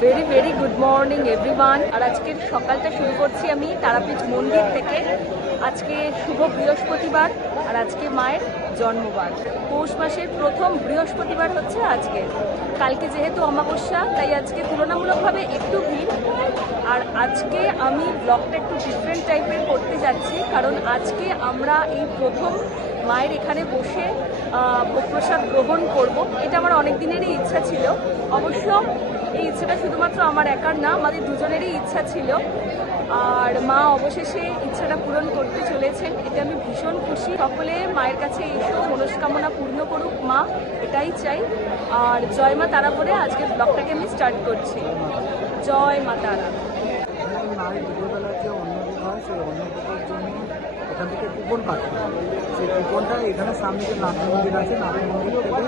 Very very good morning everyone. আর আজকের সকালটা শুরু করছি আমি তারাপীঠ মন্দির থেকে। আজকে শুভ বৃহস্পতিবার আর আজকে মায়ের জন্মবার। পৌষ মাসের প্রথম বৃহস্পতিবার হচ্ছে আজকে। কালকে যেহেতু অমাবস্যা তাই আজকে তুলনামূলকভাবে একটু ভিড়। আর আজকে আমি ব্লগটা একটু ডিফারেন্ট টাইপের করতে যাচ্ছি, কারণ আজকে আমরা এই প্রথম মায়ের এখানে বসে ভোগ প্রসাদ গ্রহণ করব। এটা আমার অনেক দিনেরই ইচ্ছা ছিল। অবশ্য এই ইচ্ছাটা শুধুমাত্র আমার একার না, আমাদের দুজনেরই ইচ্ছা ছিল। আর মা অবশেষে ইচ্ছাটা পূরণ করতে চলেছেন, এতে আমি ভীষণ খুশি। সকলে মায়ের কাছে এসো, মনস্কামনা পূর্ণ করুক মা, এটাই চাই। আর জয় মা তারা বলে আজকের ব্লগটাকে আমি স্টার্ট করছি। জয় মা তারা। এখান থেকে কুপন কাটতে হবে। সেই কুপনটা এখানে সামনে যে নাথ মন্দির আছে, নাথ মন্দির থেকে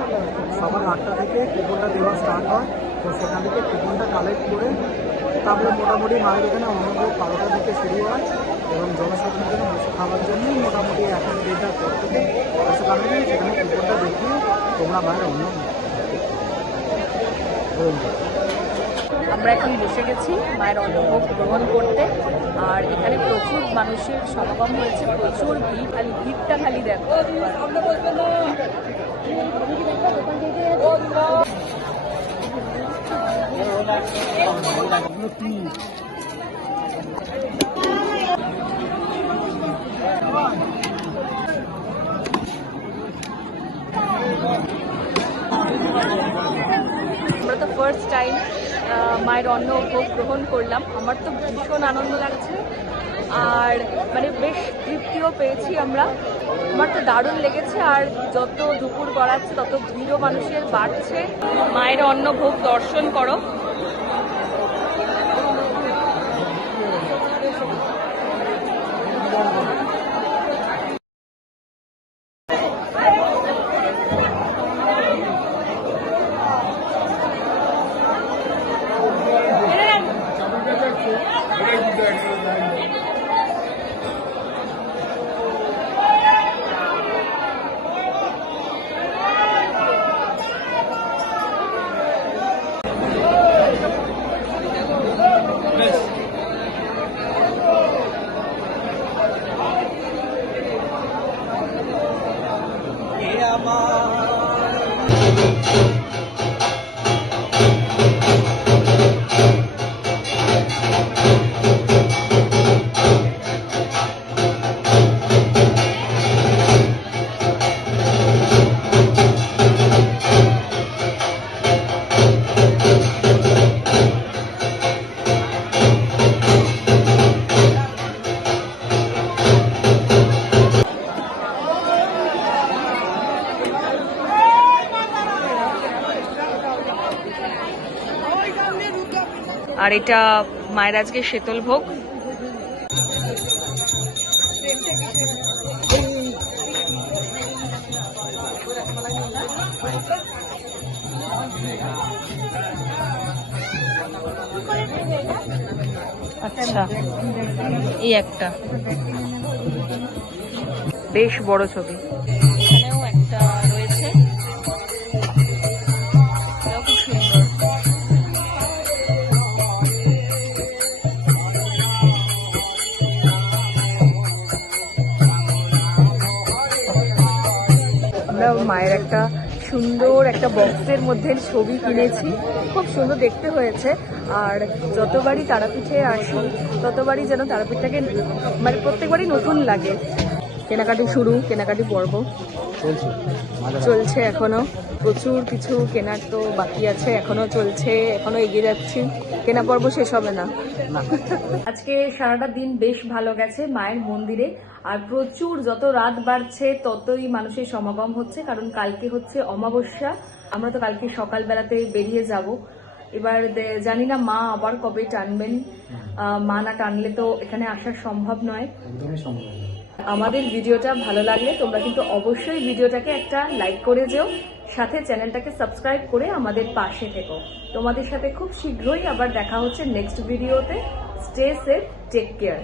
সকাল 8টা থেকে কুপনটা দেওয়া স্টার্ট হয়। তো সেখান থেকে কুপনটা কালেক্ট করে তারপরে মোটামুটি মায়ের এখানে অন্নভোগ 12টা থেকে শুরু হয় এবং জনসাধারণের জন্য বসে খাওয়ার জন্য মোটামুটি 1-1.5টার পর থেকে বসে খাবে। সেখানে কুপনটা দেখিয়ে তোমরা মায়ের অন্ন আমরা এখন বসে গেছি মায়ের অন্নভোগ গ্রহণ করতে। আর এখানে প্রচুর মানুষের সমাগম হয়েছে, প্রচুর ভিড়। খালি ভিড়টা খালি দেখো। আমরা তো ফার্স্ট টাইম মায়ের অন্নভোগ গ্রহণ করলাম। আমার তো ভীষণ আনন্দ লাগছে আর মানে বেশ তৃপ্তিও পেয়েছি আমরা। আমার তো দারুণ লেগেছে। আর যত দুপুর গড়াচ্ছে তত ভিড়ও মানুষের বাড়ছে। মায়ের অন্নভোগ দর্শন করো। আর এটা মায়ের আজকে শীতল ভোগ। আচ্ছা, এই একটা বেশ বড় ছবি। এখানেও একটা রয়েছে, খুব সুন্দর। আমরা মায়ের একটা সুন্দর একটা বক্সের মধ্যে ছবি কিনেছি, খুব সুন্দর দেখতে হয়েছে। আর যতবারই তারাপীঠে আসি ততবারই যেন তারাপীঠটাকে মানে প্রত্যেকবারই নতুন লাগে। কেনাকাটি শুরু, কেনাকাটি পর্ব চলছে এখনো। প্রচুর কিছু কেনার তো বাকি আছে, এখনো চলছে, এখনো এগিয়ে যাচ্ছি। কেনা পর্ব শেষ হবে না। আজকে সারাটা দিন বেশ ভালো গেছে মায়ের মন্দিরে। আর প্রচুর যত রাত বাড়ছে ততই মানুষের সমাগম হচ্ছে, কারণ কালকে হচ্ছে অমাবস্যা। আমরা তো কালকে সকালবেলাতে বেরিয়ে যাব। এবার জানি না মা আবার কবে টানবেন। মা না টানলে তো এখানে আসা সম্ভব নয়। আমাদের ভিডিওটা ভালো লাগলে তোমরা কিন্তু অবশ্যই ভিডিওটাকে একটা লাইক করে যেও, সাথে চ্যানেলটাকে সাবস্ক্রাইব করে আমাদের পাশে থেকো। তোমাদের সাথে খুব শীঘ্রই আবার দেখা হচ্ছে নেক্সট ভিডিওতে। Stay safe, take care.